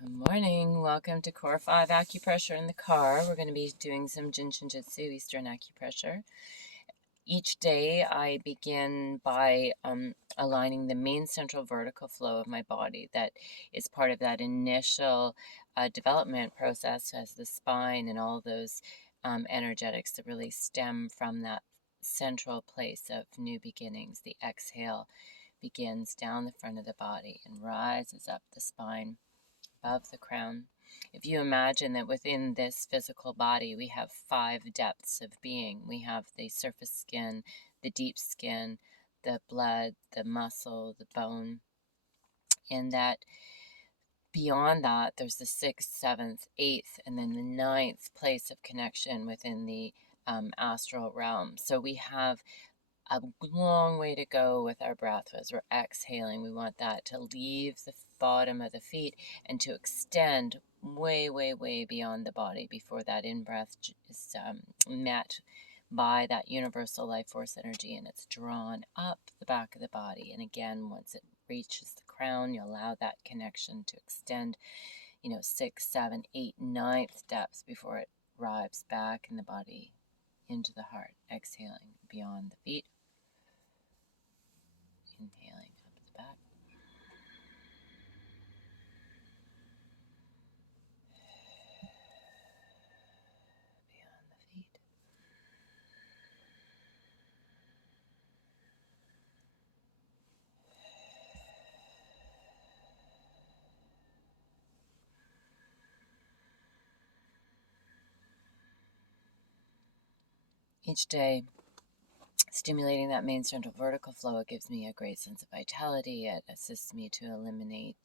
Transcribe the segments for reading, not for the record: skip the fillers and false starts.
Good morning. Welcome to Core 5 Acupressure in the car. We're going to be doing some Jin Shin Jyutsu Eastern Acupressure. Each day I begin by aligning the main central vertical flow of my body that is part of that initial development process as the spine and all those energetics that really stem from that central place of new beginnings. The exhale begins down the front of the body and rises up the spine above the crown. If you imagine that within this physical body we have 5 depths of being, we have the surface skin, the deep skin, the blood, the muscle, the bone, and that beyond that there's the 6th, 7th, 8th, and then the 9th place of connection within the astral realm. So we have a long way to go with our breath as we're exhaling. We want that to leave the bottom of the feet and to extend way, way, way beyond the body before that in-breath is met by that universal life force energy, and it's drawn up the back of the body. And again, once it reaches the crown, you allow that connection to extend, 6, 7, 8, 9th depths before it arrives back in the body into the heart, exhaling beyond the feet. Inhaling up the back. Beyond the feet. Each day, stimulating that main central vertical flow, it gives me a great sense of vitality. It assists me to eliminate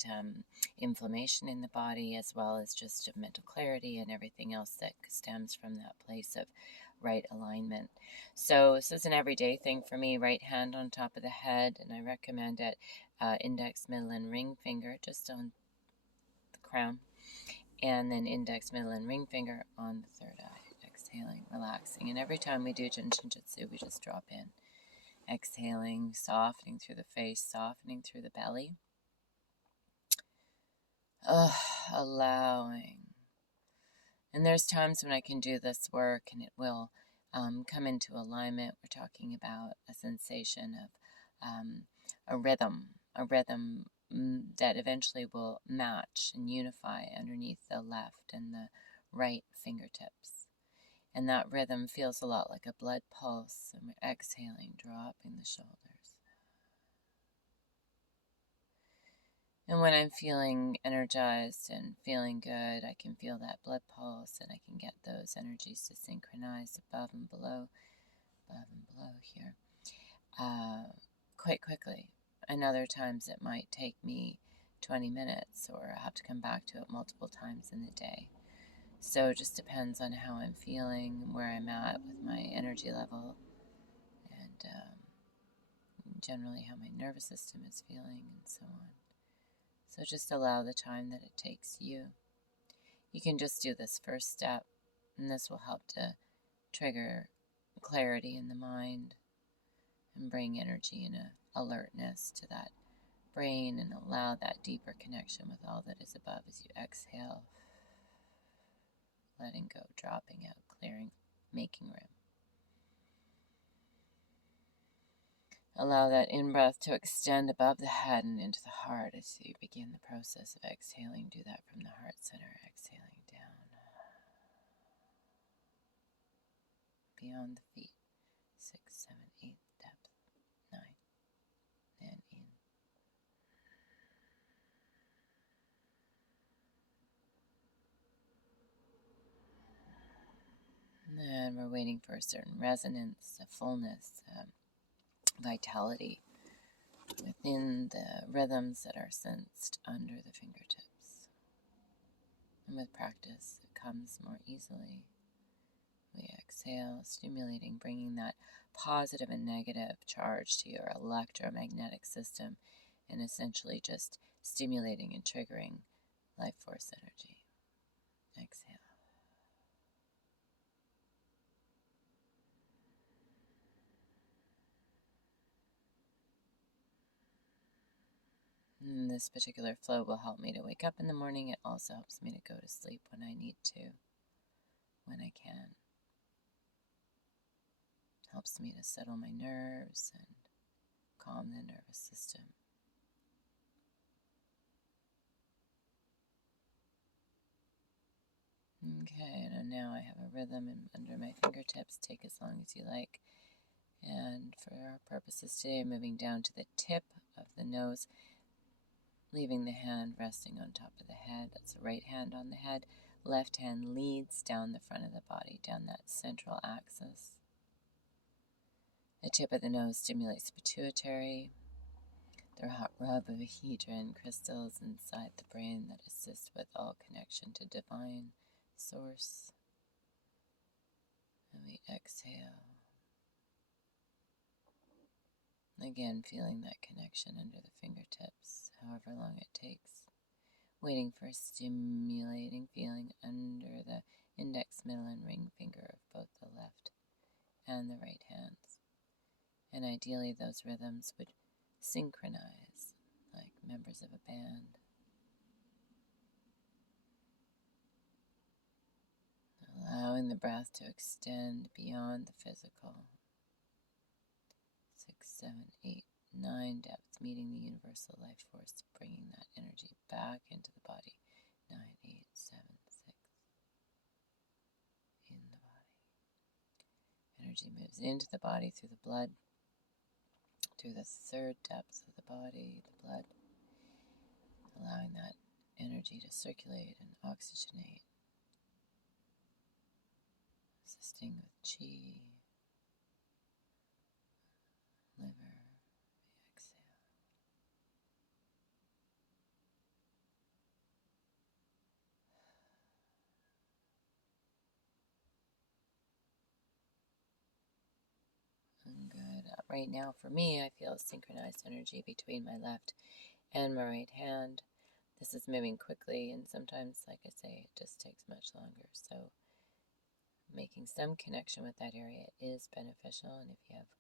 inflammation in the body, as well as just mental clarity and everything else that stems from that place of right alignment. So this is an everyday thing for me. Right hand on top of the head, and I recommend it index, middle, and ring finger just on the crown, and then index, middle, and ring finger on the third eye. Exhaling, relaxing, and every time we do Jin Shin Jyutsu, we just drop in. Exhaling, softening through the face, softening through the belly. Allowing. And there's times when I can do this work and it will come into alignment. We're talking about a sensation of a rhythm that eventually will match and unify underneath the left and the right fingertips. And that rhythm feels a lot like a blood pulse, and we're exhaling, dropping the shoulders. And when I'm feeling energized and feeling good, I can feel that blood pulse, and I can get those energies to synchronize above and below here, quite quickly. And other times it might take me 20 minutes, or I have to come back to it multiple times in the day. So it just depends on how I'm feeling, where I'm at with my energy level, and generally how my nervous system is feeling, and so on. So just allow the time that it takes you. You can just do this first step, and this will help to trigger clarity in the mind and bring energy and alertness to that brain, and allow that deeper connection with all that is above as you exhale. Letting go, dropping out, clearing, making room. Allow that in-breath to extend above the head and into the heart as you begin the process of exhaling. Do that from the heart center, exhaling down. Beyond the feet, 6, 7, 8, depth, 9, and in. And we're waiting for a certain resonance, a fullness, vitality within the rhythms that are sensed under the fingertips. And with practice, it comes more easily. We exhale, stimulating, bringing that positive and negative charge to your electromagnetic system, and essentially just stimulating and triggering life force energy. Exhale. And this particular flow will help me to wake up in the morning. It also helps me to go to sleep when I need to, when I can. Helps me to settle my nerves and calm the nervous system. Okay, and now I have a rhythm under my fingertips. Take as long as you like. And for our purposes today, moving down to the tip of the nose, leaving the hand resting on top of the head. That's the right hand on the head. Left hand leads down the front of the body, down that central axis. The tip of the nose stimulates the pituitary. There are hot rub of hedron crystals inside the brain that assist with all connection to divine source. And we exhale. Again, feeling that connection under the fingertips, however long it takes. Waiting for a stimulating feeling under the index, middle, and ring finger of both the left and the right hands. And ideally, those rhythms would synchronize like members of a band. Allowing the breath to extend beyond the physical. 6, 7, 8, 9 depths, meeting the universal life force, bringing that energy back into the body. 9, 8, 7, 6. In the body. Energy moves into the body through the blood, through the third depths of the body, the blood, allowing that energy to circulate and oxygenate, assisting with chi, liver, exhale. And good. Right now for me, I feel a synchronized energy between my left and my right hand. This is moving quickly, and sometimes, like I say, it just takes much longer. So making some connection with that area is beneficial, and if you have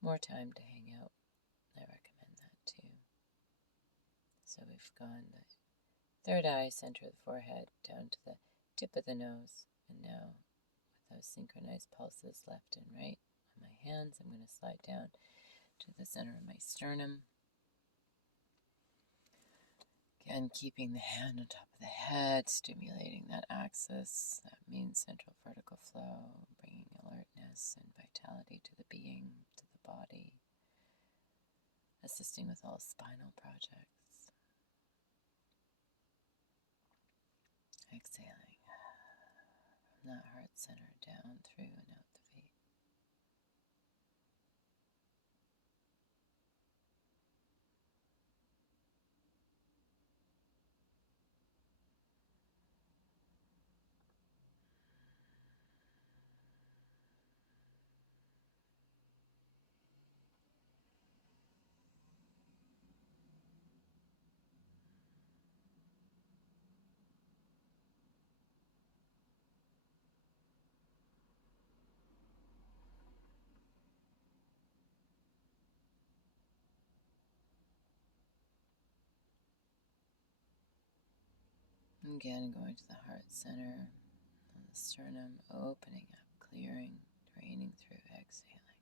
more time to hang out, I recommend that too. So we've gone the third eye, center of the forehead, down to the tip of the nose, and now with those synchronized pulses left and right on my hands, I'm going to slide down to the center of my sternum. Again, keeping the hand on top of the head, stimulating that axis, that means central vertical flow, bringing alertness and vitality to the being, to the body, assisting with all spinal projects. Exhaling from that heart center down through and out the feet. Again, going to the heart center, on the sternum, opening up, clearing, draining through, exhaling.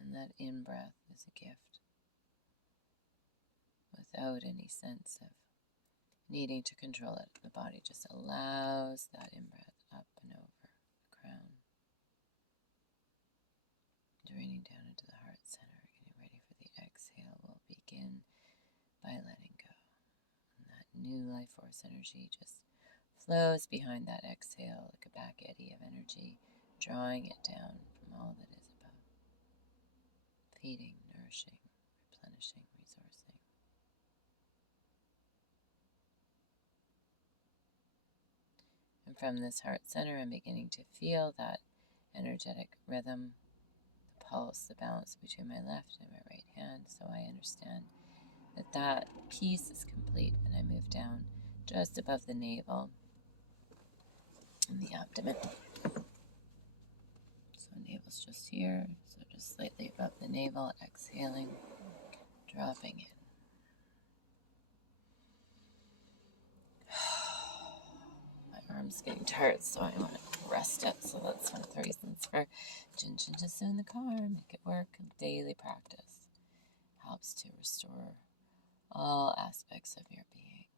And that in-breath is a gift, without any sense of needing to control it. The body just allows that in-breath up and over the crown, draining down into the heart center, getting ready for the exhale. We'll begin by letting go. And that new life force energy just flows behind that exhale like a back eddy of energy, drawing it down from all that is above, feeding, nourishing, replenishing, resourcing. And from this heart center, I'm beginning to feel that energetic rhythm, the pulse, the balance between my left and my right hand, so I understand that that piece is complete, and I move down just above the navel and the abdomen. So navel's just here, so just slightly above the navel, exhaling, dropping in. My arm's getting tired, so I want to rest it. So that's one of the reasons for Jin Shin Jyutsu in the car. Make it work. Daily practice helps to restore all aspects of your being.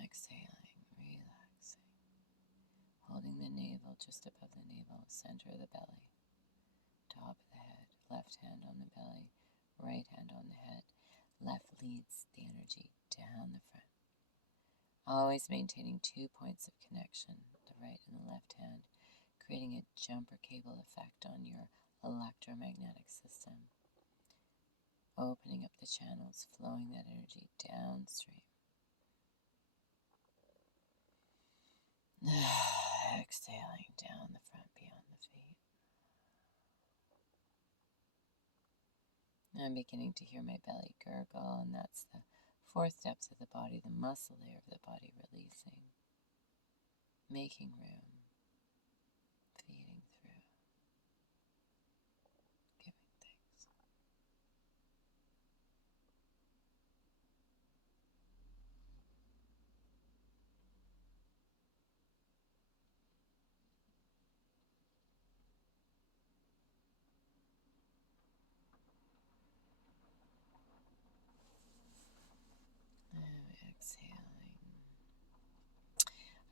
Exhaling, relaxing, holding the navel just above the navel, center of the belly, top of the head, left hand on the belly, right hand on the head. Left leads the energy down the front. Always maintaining 2 points of connection, the right and the left hand, creating a jumper cable effect on your electromagnetic system. Opening up the channels, flowing that energy downstream. Exhaling down the front beyond the feet. I'm beginning to hear my belly gurgle, and that's the 4th depths of the body, the muscle layer of the body releasing, making room, feeding through, giving thanks. Exhaling.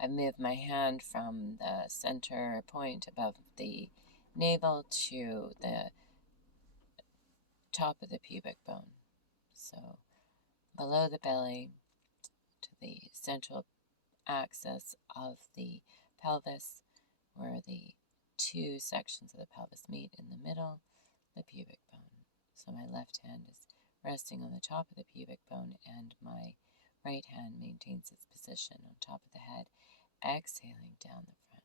I move my hand from the center point above the navel to the top of the pubic bone. So below the belly to the central axis of the pelvis, where the 2 sections of the pelvis meet in the middle, the pubic bone. So my left hand is resting on the top of the pubic bone, and my right hand maintains its position on top of the head, exhaling down the front.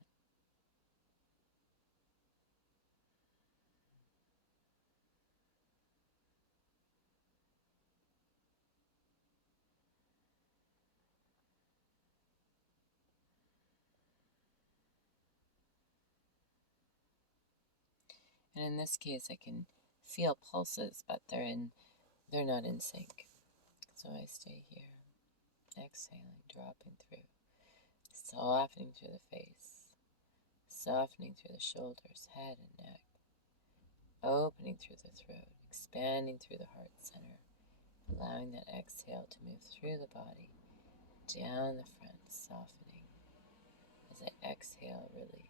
And in this case, I can feel pulses, but they're not in sync. So I stay here, exhaling, dropping through, softening through the face, softening through the shoulders, head and neck, opening through the throat, expanding through the heart center, allowing that exhale to move through the body, down the front, softening. As I exhale, release.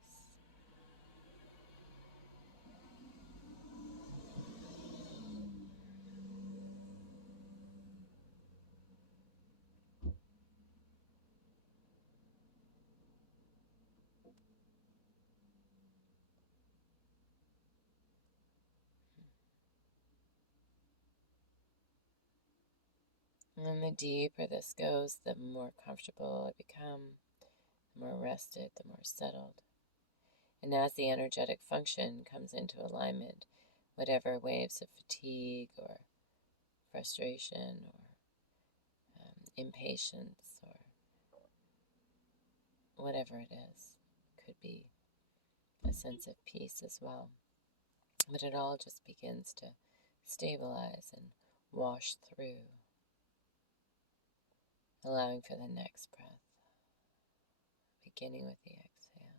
And the deeper this goes, the more comfortable I become, the more rested, the more settled. And as the energetic function comes into alignment, whatever waves of fatigue or frustration or impatience or whatever it is, could be a sense of peace as well. But it all just begins to stabilize and wash through, allowing for the next breath, beginning with the exhale.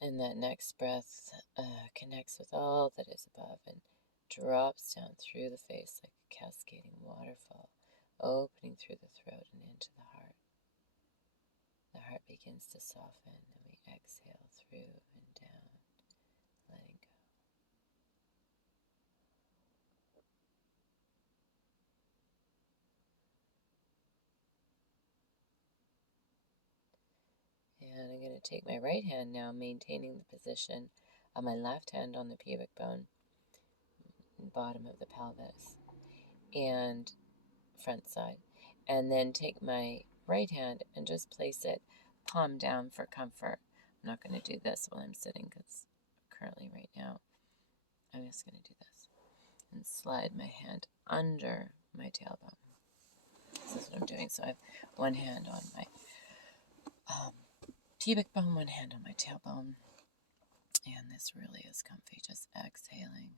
And that next breath connects with all that is above and drops down through the face like a cascading waterfall, opening through the throat and into the heart. The heart begins to soften, and we exhale through and down, letting go. And I'm going to take my right hand now, maintaining the position of my left hand on the pubic bone, bottom of the pelvis, and front side. And then take my right hand and just place it palm down for comfort. I'm not going to do this while I'm sitting because currently right now I'm just going to do this and slide my hand under my tailbone. This is what I'm doing. So I have one hand on my Pubic bone, one hand on my tailbone. And this really is comfy, just exhaling.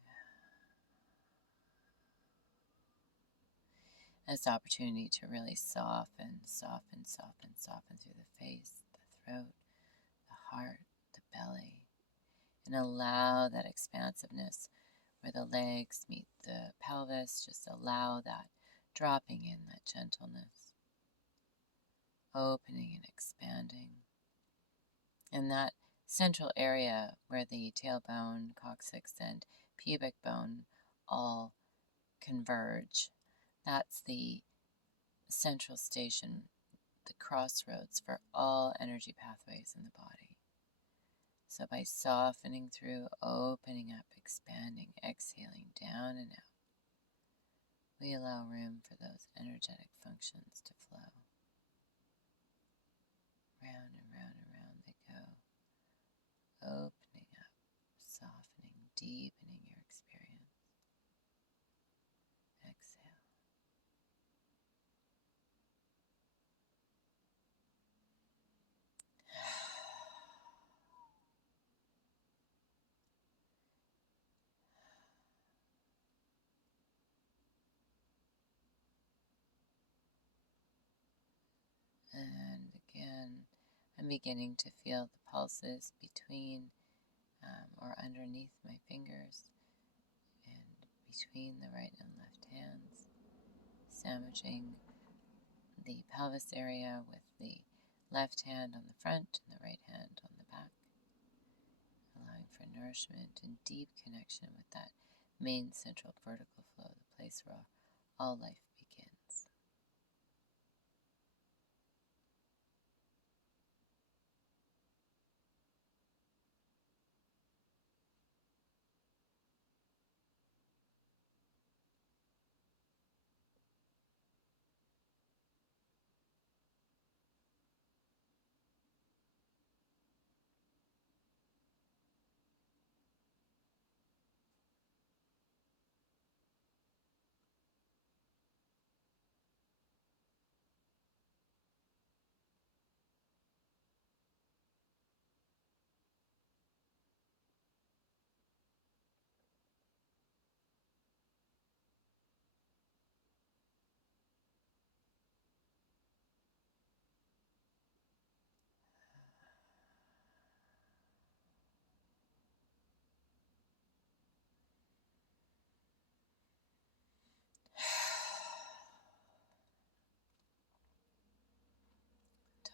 This opportunity to really soften through the face, the throat, the heart, the belly, and allow that expansiveness where the legs meet the pelvis. Just allow that dropping in, that gentleness, opening and expanding. And that central area where the tailbone, coccyx, and pubic bone all converge, that's the central station, the crossroads for all energy pathways in the body. So by softening through, opening up, expanding, exhaling down and out, we allow room for those energetic functions to flow. Round and round and round they go, opening up, softening, deepening your experience. Exhale. And again, I'm beginning to feel the pulses between or underneath my fingers and between the right and left hands, sandwiching the pelvis area with the left hand on the front and the right hand on the back, allowing for nourishment and deep connection with that main central vertical flow, the place where all life begins.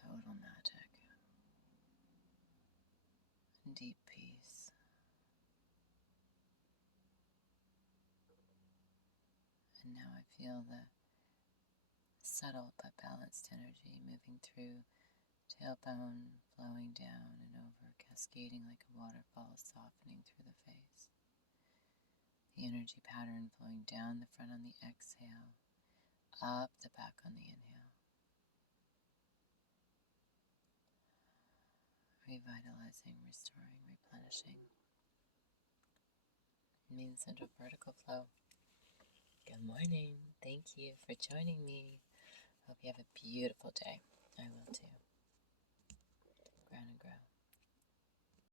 Total magic and deep peace. And now I feel the subtle but balanced energy moving through tailbone, flowing down and over, cascading like a waterfall, softening through the face. The energy pattern flowing down the front on the exhale, up the back on the inhale. Revitalizing, restoring, replenishing. Main central vertical flow. Good morning. Thank you for joining me. Hope you have a beautiful day. I will too. Ground and grow.